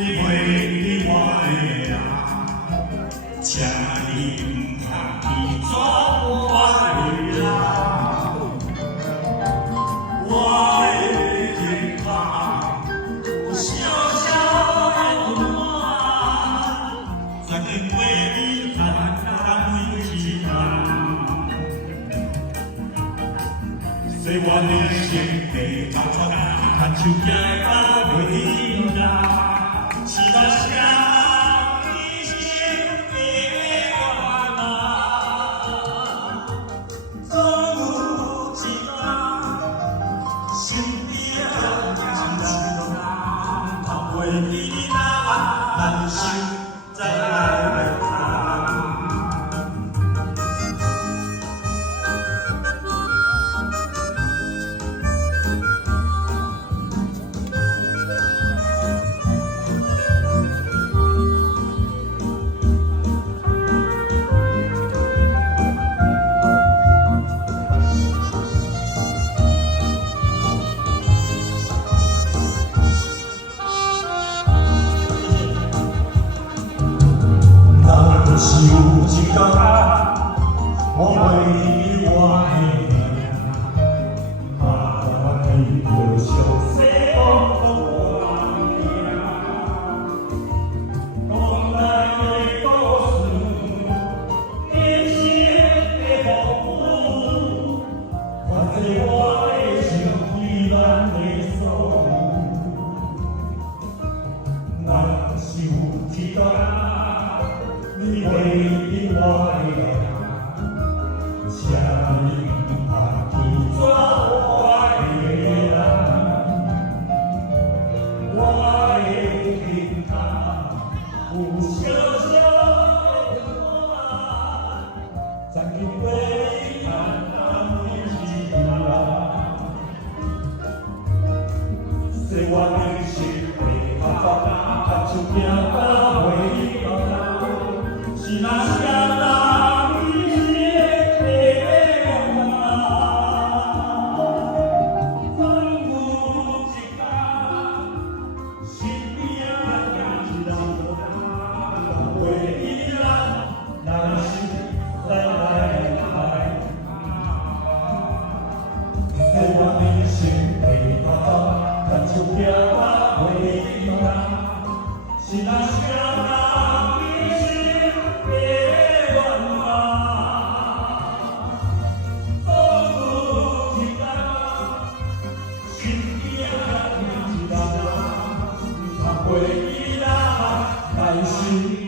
你袂记我的啊，请你通去做我的啊，我的天堂有小小的温暖，昨天为你坦荡一场，岁月的线被打穿，看秋叶把袂停。 是我想你心的愿望，总有一天，心底的情人，通袂记那难受再来谈。 是有一天，我为你我的命，把你着详细讲明。讲来的故事，人生的风雨，看在我的心依然的爽。若是有一天， 你袂记我的啊，请你通去做我的啊，我的天堂有小小的温暖，曾经为你坦荡一场，岁月的心被打翻，看秋叶把袂放。 是那想让你心的愿望，总有一天，心边的人，袂记咱难是再来谈。岁月的心被打翻，看秋叶把袂放，是那想。 回忆那难寻。